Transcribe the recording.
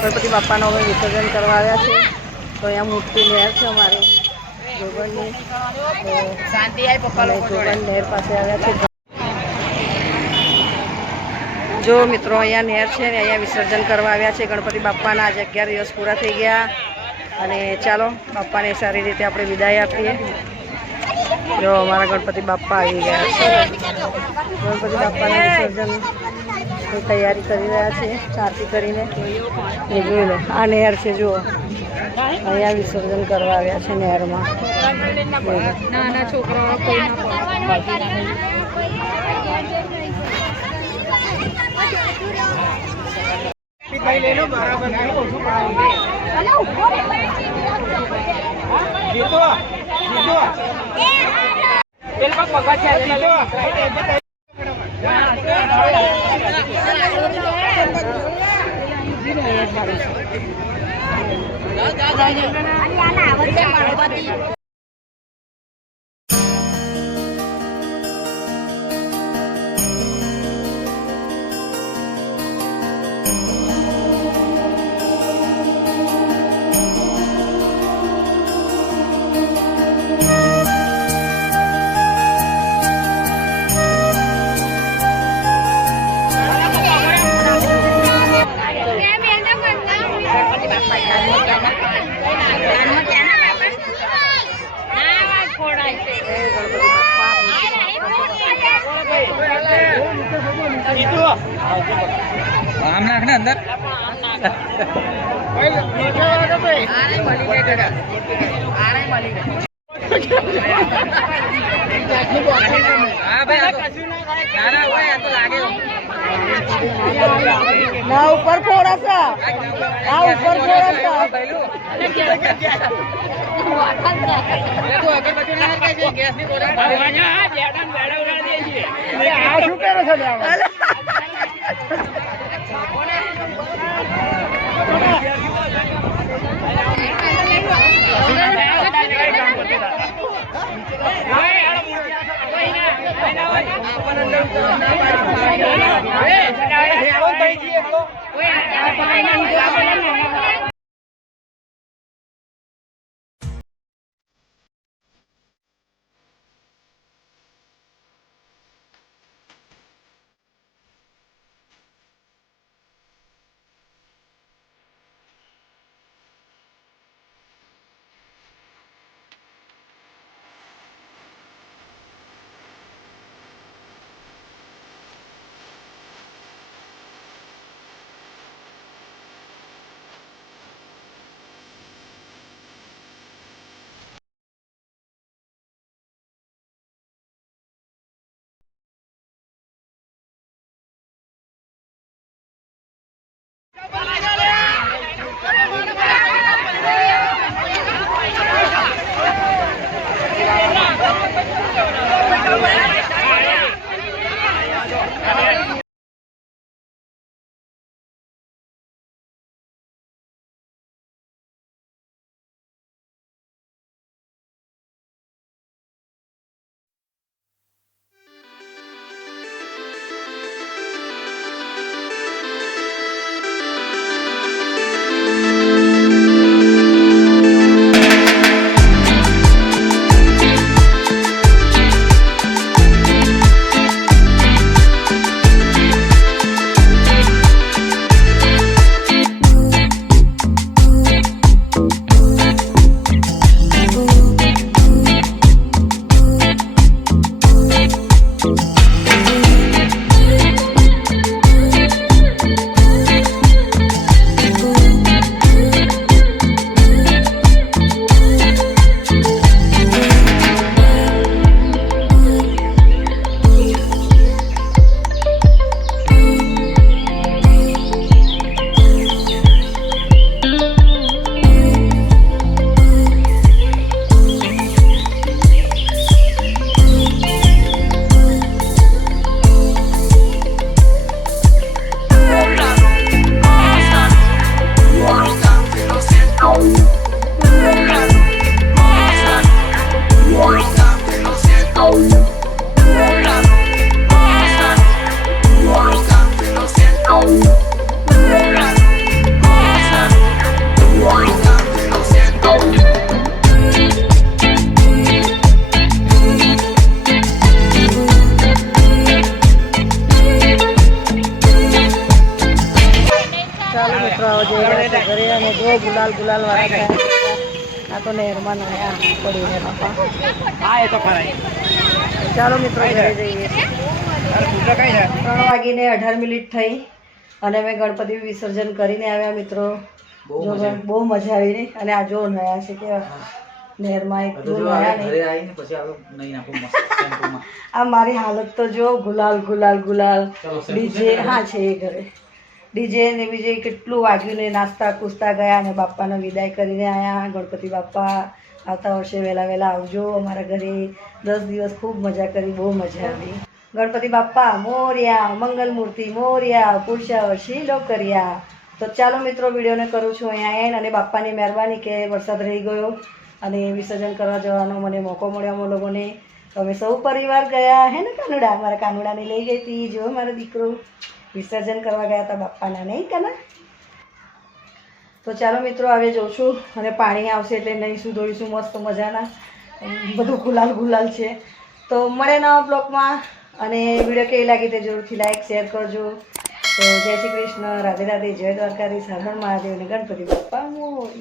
ગણપતિ બાપાનો અમે વિસર્જન કરવા આવ્યા છીએ. તો અહીંયા મોટી નહેર છે અમારી જોગણની. જોગણ નહેર પાસે આવ્યા છે. જો મિત્રો અહીંયા નહેર છે ને અહીંયા વિસર્જન કરવા આવ્યા છે ગણપતિ બાપાના. આજે 11 દિવસ પૂરા થઈ ગયા અને ચાલો બાપાને સારી રીતે આપણે વિદાય આપીએ. જો અમારા ગણપતિ બાપા આવી ગયા છે. ગણપતિ બાપાના વિસર્જનની તૈયારી કરી રહ્યા છે આરતી કરીને. એ જોઈ લો આ નહેર છે જુઓ. અહીંયા વિસર્જન કરવા આવ્યા છે નહેરમાં. નાના છોકરાઓ આમ નાખને અંદર ના ઉપર થોડા સા આ ઉપર થોડા સા શું કરે છે જો ગુલાલ ગુલાલ વાળા થયા. આ તો નહેરમાં નયા પડીને બાપા. હા એ તો ખરા. ચાલો મિત્રો ઘરે જઈએ. 3:18 થઈ અને અમે ગણપતિ વિસર્જન કરીને આવ્યા મિત્રો. જો બહુ મજા આવી ને. અને આ જો નયા છે કે નહેરમાં એટલું નયા નહીં. આ મારી હાલત તો જો ગુલાલ ગુલાલ ગુલાલ. ડીજે હા છે એ ઘરે ડીજે ને બીજે કેટલું વાગ્યું ને નાસ્તા કૂદતા ગયા અને બાપાને વિદાય કરીને આવ્યા. ગણપતિ બાપા આવતા વર્ષે વહેલા વહેલા આવજો અમારા ઘરે. 10 દિવસ ખૂબ મજા કરી, બહુ મજા આવી. ગણપતિ બાપા મોર્યા, મંગલ મૂર્તિ મોર્યા, પુરુષા શીલો કર્યા. તો ચાલો મિત્રો વિડીયોને કરું છું અહીંયા એન્ડ. અને બાપાની મહેરબાની કે વરસાદ રહી ગયો અને વિસર્જન કરવા જવાનો મને મોકો મળ્યો અમો લોકોને. તો અમે સૌ પરિવાર ગયા હે ને કાનુડા. મારા કાનુડાને લઈ ગઈ હતી. જો મારો દીકરો વિસર્જન કરવા ગયા હતા બાપાના, નહીં કાના? તો ચાલો મિત્રો હવે જોઉં છું અને પાણી આવશે એટલે નહીંશું ધોઈશું મસ્ત મજાના. બધું ગુલાલ ગુલાલ છે. તો મળે નવા બ્લોગમાં. અને વિડીયો કેવી લાગી તે જરૂરથી લાઈક શેર કરજો. તો જય શ્રી કૃષ્ણ, રાધે રાધે, જય દ્વારકાધીશ, હર હર મહાદેવ ને ગણપતિ બાપ્પા મોર્યા.